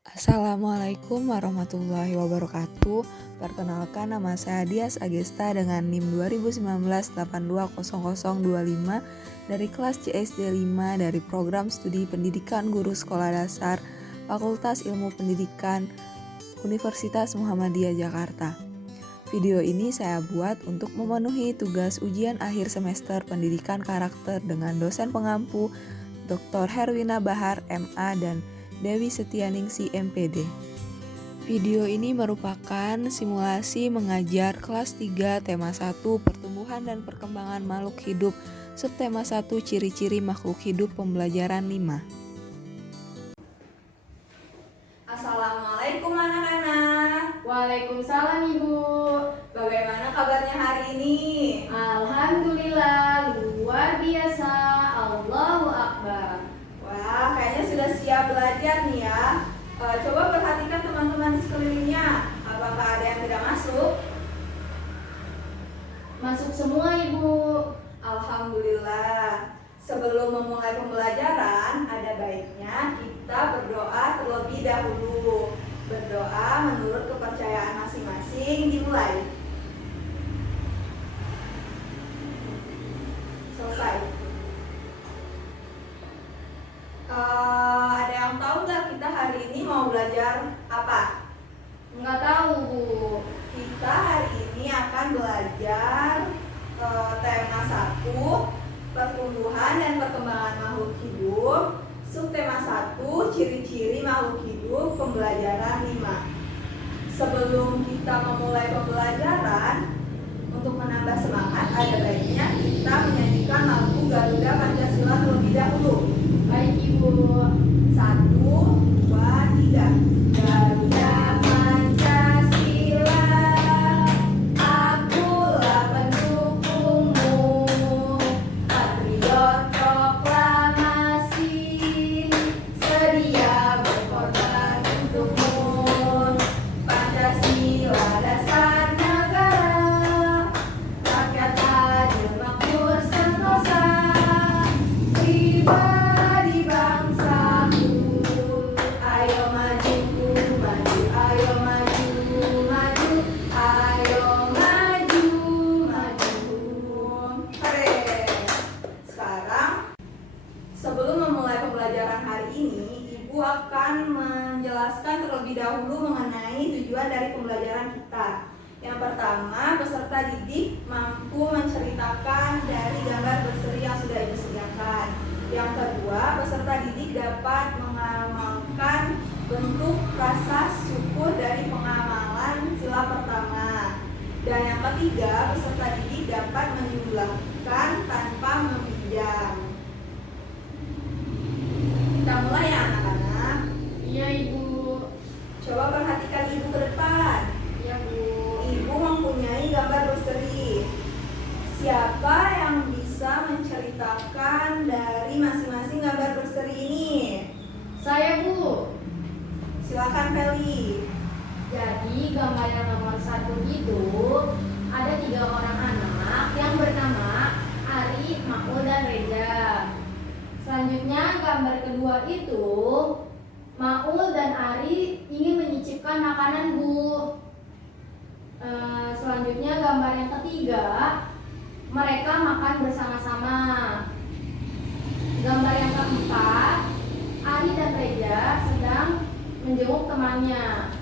Assalamualaikum warahmatullahi wabarakatuh. Perkenalkan, nama saya Dias Agesta dengan NIM 2019820025 dari kelas CSD 5 dari program studi pendidikan guru sekolah dasar Fakultas Ilmu Pendidikan Universitas Muhammadiyah Jakarta. Video ini saya buat untuk memenuhi tugas ujian akhir semester pendidikan karakter dengan dosen pengampu Dr. Herwina Bahar, MA, dan Dewi Setianingsi, MPD. Video ini merupakan simulasi mengajar kelas 3 tema 1 Pertumbuhan dan Perkembangan Makhluk Hidup, subtema 1 Ciri-ciri Makhluk Hidup, pembelajaran 5. Assalamualaikum anak-anak. Waalaikumsalam Ibu. Bagaimana kabarnya hari ini? Alhamdulillah, luar biasa. Allahu Akbar. Wah, kayaknya sudah siap belajar nih ya. Coba perhatikan teman-teman di sekelilingnya. Apakah ada yang tidak masuk? Masuk semua Ibu. Alhamdulillah. Sebelum memulai pembelajaran, ada baiknya kita berdoa terlebih dahulu. Berdoa menurut kepercayaan masing-masing, dimulai. Selesai. Ada yang tahu nggak kita hari ini mau belajar apa? Enggak tahu Bu. Kita hari ini akan belajar tema 1 Pertumbuhan dan Perkembangan Makhluk Hidup, subtema 1 Ciri-ciri Makhluk Hidup, pembelajaran 5. Sebelum kita memulai pembelajaran, untuk menambah semangat ada baiknya kita menyanyikan lagu Garuda Pancasila terlebih dahulu. Baik Ibu. 1, 2, 3. Garuda Pancasila, akulah pendukungmu, patriot proklamasi, sedia berkorban untukmu. Pancasila dasar negara, rakyat adil makmur sentosa, pribadi bangsaku. Ayo maju, maju, ayo maju, maju, ayo maju, maju. Hore. Sekarang, sebelum memulai pembelajaran hari ini, Ibu akan menjelaskan terlebih dahulu mengenai tujuan dari pembelajaran kita. Yang pertama, peserta didik mampu menceritakan dari gambar berseri yang sudah Ibu sediakan. Yang kedua, peserta didik dapat mengamalkan bentuk rasa syukur dari pengamalan sila pertama. Dan yang ketiga, peserta didik dapat menjumlahkan tanpa meminjam. Kita mulai ya anak-anak. Iya Ibu. Coba perhatikan Ibu ke depan. Iya Bu. Ibu mempunyai gambar berseri. Siapa yang bisa menceritakan dari masing-masing gambar berseri ini? Saya Bu. Silakan Feli. Jadi gambar yang nomor 1 itu ada 3 orang anak yang bernama Ari, Makul, dan Reza. Selanjutnya gambar kedua itu Maul dan Ari ingin menyicipkan makanan Bu. Selanjutnya gambar yang ketiga mereka makan bersama-sama. Gambar yang keempat Ari dan Reza sedang menjenguk temannya.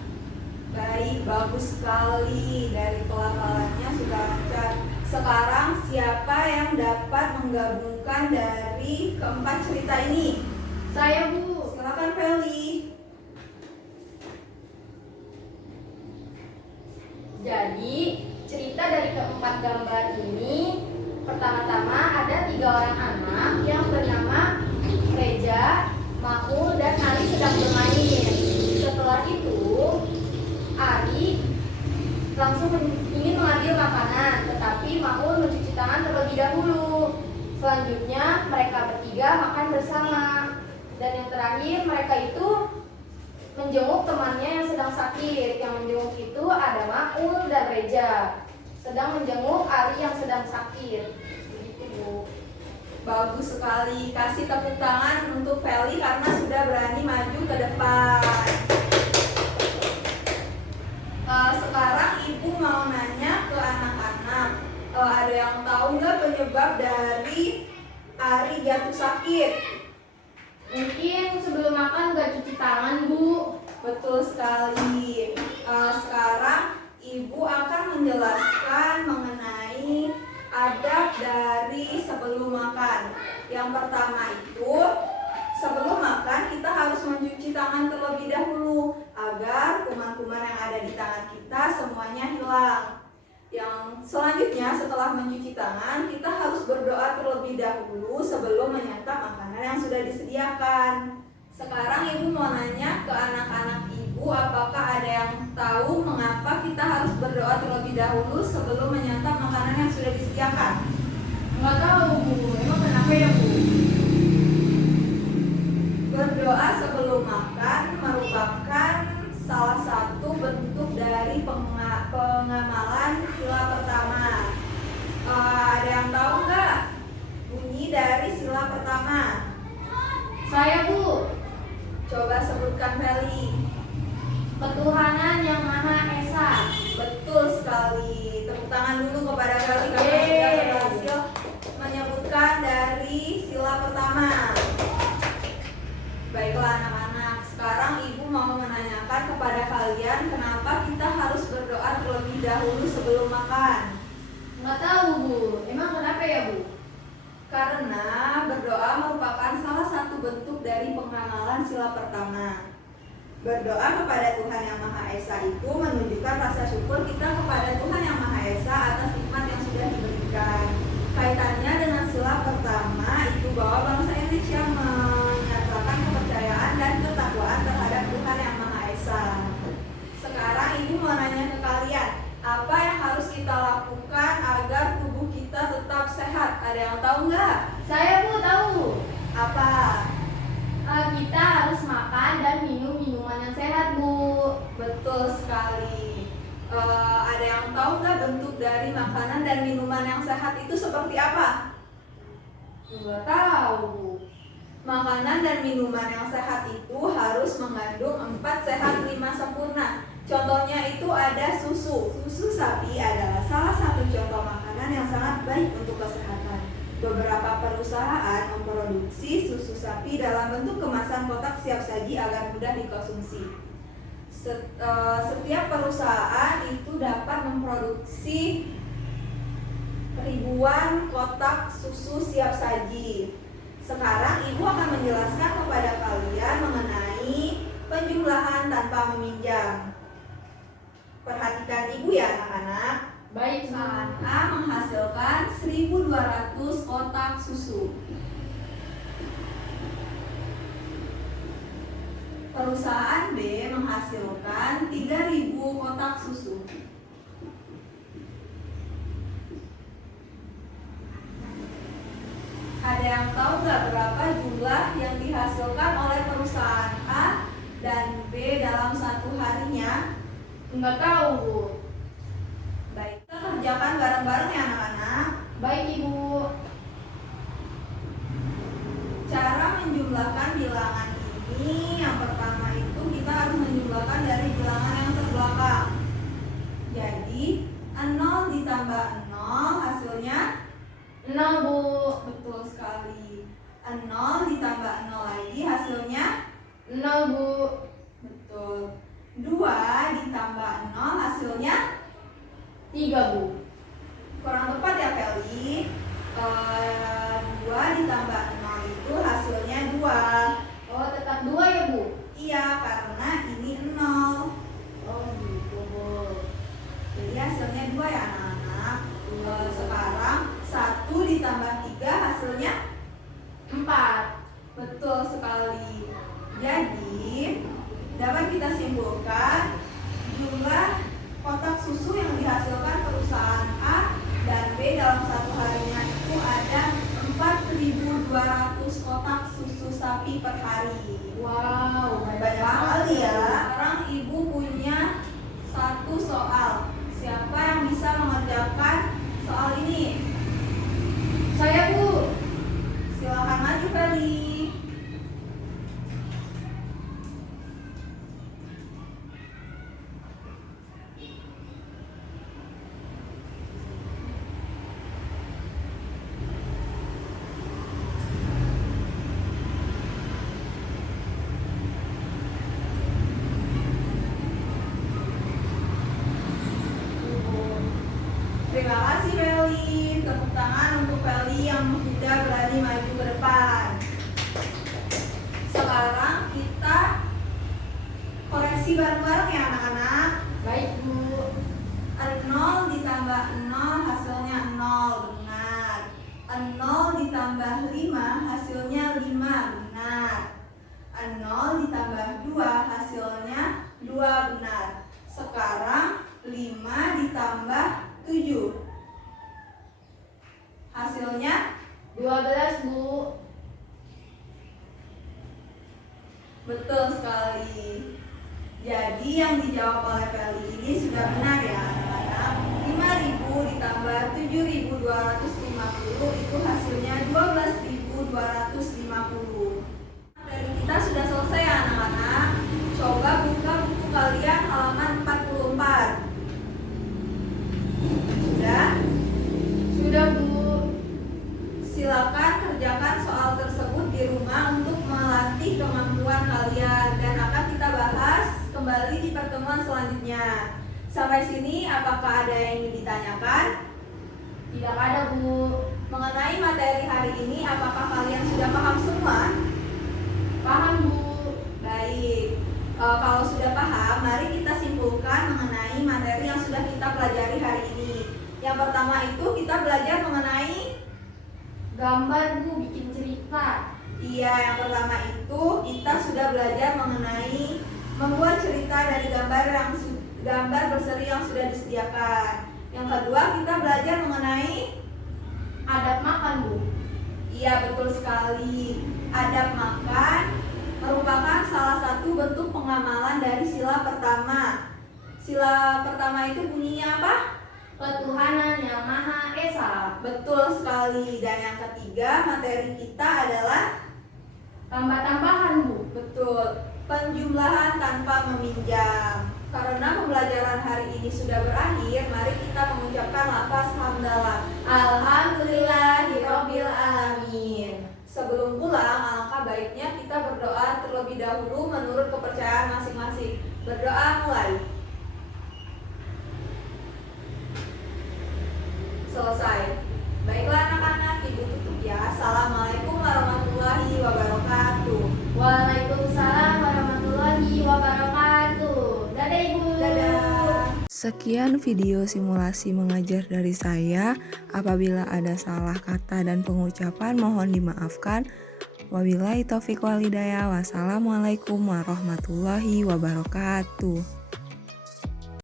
Baik, bagus sekali. Dari pelafalannya sudah lancar. Sekarang siapa yang dapat menggabungkan dari keempat cerita ini? Saya Bu. Silakan Feli. Jadi cerita dari keempat gambar ini, pertama-tama ada 3 orang anak yang bernama Reza, Maul, dan Ari sedang bermain. Setelah itu Ari langsung ingin mengambil makanan, tetapi Maul mencuci tangan terlebih dahulu. Selanjutnya mereka bertiga makan bersama. Dan yang terakhir mereka itu menjenguk temannya yang sedang sakit. Yang menjenguk itu ada Maul dan Reza, sedang menjenguk Ari yang sedang sakit. Begitu Bu. Bagus sekali. Kasih tepuk tangan untuk Feli karena sudah berani maju ke depan. sekali. Sekarang Ibu akan menjelaskan mengenai adab dari sebelum makan. Yang pertama itu, sebelum makan kita harus mencuci tangan terlebih dahulu agar kuman-kuman yang ada di tangan kita semuanya hilang. Yang selanjutnya setelah mencuci tangan kita harus berdoa terlebih dahulu sebelum menyantap makanan yang sudah disediakan. Sekarang Ibu mau nanya ke anak-anak Ibu, apakah ada yang tahu mengapa kita harus berdoa terlebih dahulu sebelum menyantap makanan yang sudah disediakan? Nggak tahu Bu, emang kenapa ya Bu? Berdoa sebelum makan merupakan salah satu bentuk dari pengamalan sila pertama. Ada yang tahu nggak bunyi dari sila pertama? Saya Bu, Coba sebutkan Feli. ketuhanan yang Maha Esa. Betul sekali. Tepuk tangan dulu kepada Feli karena Yeay. sudah berhasil menyebutkan dari sila pertama. Baiklah anak-anak, sekarang Ibu mau menanyakan kepada kalian kenapa kita harus berdoa terlebih dahulu sebelum makan. Nggak tahu Bu, emang kenapa ya Bu? Karena berdoa merupakan salah satu bentuk dari pengamalan sila pertama. Berdoa kepada Tuhan Yang Maha Esa itu menunjukkan rasa syukur kita kepada Tuhan Yang Maha Esa atas nikmat yang sudah diberikan. Kaitannya dengan sila pertama itu bahwa bangsa Indonesia menyatakan kepercayaan dan ketakwaan terhadap Tuhan Yang Maha Esa. Sekarang Ibu mau nanya ke kalian, apa yang harus kita lakukan agar tubuh kita tetap sehat? Ada yang tahu nggak? Saya Bu tahu. Apa? Kita harus makan dan minum minuman yang sehat Bu. Betul sekali. Ada yang tahu nggak bentuk dari makanan dan minuman yang sehat itu seperti apa? Nggak tahu Bu. Makanan dan minuman yang sehat itu harus mengandung 4 sehat 5 sempurna. Contohnya itu ada susu. Susu sapi adalah salah satu contoh makanan yang sangat baik untuk kesehatan. Beberapa perusahaan memproduksi susu sapi dalam bentuk kemasan kotak siap saji agar mudah dikonsumsi. Setiap perusahaan itu dapat memproduksi ribuan kotak susu siap saji. Sekarang Ibu akan menjelaskan kepada kalian mengenai penjumlahan tanpa meminjam. Perhatikan Ibu ya anak-anak. Baik Bu. Perusahaan A menghasilkan 1.200 kotak susu. Perusahaan B menghasilkan 3.000 kotak susu. Ada yang tahu nggak berapa jumlah yang dihasilkan oleh perusahaan A dan B dalam satu harinya? Nggak tahu Bu. Baik, kita kerjakan bareng-bareng ya anak-anak. Baik Ibu. Cara menjumlahkan bilangan ini, yang pertama itu kita harus menjumlahkan dari bilangan yang terbelakang. Jadi 0 ditambah 0 hasilnya 0 Bu. betul sekali. 0 ditambah 0 lagi hasilnya 0 Bu. betul. 2 ditambah 0 hasilnya 3 Bu. kurang tepat ya Feli. 2 ditambah 0 itu hasilnya 2. Oh tetap 2 ya Bu. Iya, karena ini 0. Oh gitu Bu. Jadi hasilnya 2 ya anak-anak. Sekarang 1 ditambah 3 hasilnya 4. betul sekali. Jadi dapat kita simpulkan jumlah kotak susu yang dihasilkan perusahaan A dan B dalam satu harinya itu ada 4.200 kotak susu sapi per hari. Wow, Banyak sekali ya. Sekarang Ibu punya satu soal. Siapa yang bisa mengerjakan soal ini? Saya Bu. Silakan maju Feli. tangan untuk Feli yang sudah berani maju ke depan. Sekarang kita koreksi bareng-bareng ya anak-anak. Baik, Bu. 0 ditambah 0 hasilnya 0, benar. 0 ditambah 5 hasilnya 5, benar. 0 ditambah 2 hasilnya 2, benar. Sekarang 5 ditambah 7 hasilnya 12, Bu. betul sekali. Jadi yang dijawab oleh Feli ini sudah benar ya anak-anak. 5.000 ditambah 7.250 itu hasilnya 12.250. Dari kita sudah selesai ya anak-anak. Coba buka buku kalian halaman 44. Sudah? Sudah, Bu. Silakan kerjakan soal tersebut di rumah untuk melatih kemampuan kalian dan akan kita bahas kembali di pertemuan selanjutnya. Sampai sini apakah ada yang ingin ditanyakan? Tidak ada, Bu. Mengenai materi hari ini apakah kalian sudah paham semua? Paham, Bu. Baik. Kalau sudah paham, mari kita simpulkan mengenai materi yang sudah kita pelajari hari ini. Yang pertama itu kita belajar mengenai Gambar, Bu, bikin cerita. iya, yang pertama itu kita sudah belajar mengenai membuat cerita dari gambar berseri yang sudah disediakan. Yang kedua kita belajar mengenai Adab makan, Bu. iya betul sekali. Adab makan merupakan salah satu bentuk pengamalan dari sila pertama. Sila pertama itu bunyinya apa? Ketuhanan yang Maha Esa. Betul sekali. Dan yang ketiga materi kita adalah Tambah-tambahan, Bu. betul, penjumlahan tanpa meminjam. Karena pembelajaran hari ini sudah berakhir, mari kita mengucapkan lafaz hamdalah. Alhamdulillahirabbil alamin. Sebelum pulang, alangkah baiknya kita berdoa terlebih dahulu menurut kepercayaan masing-masing. Berdoa mulai. Selesai. Baiklah anak-anak, ibu tutup ya. Assalamualaikum warahmatullahi wabarakatuh. Waalaikumsalam warahmatullahi wabarakatuh. Dadah, Ibu. Dadah. Sekian video simulasi mengajar dari saya. Apabila ada salah kata dan pengucapan mohon dimaafkan. Wabillahi taufiq wal hidayah. Wassalamualaikum warahmatullahi wabarakatuh.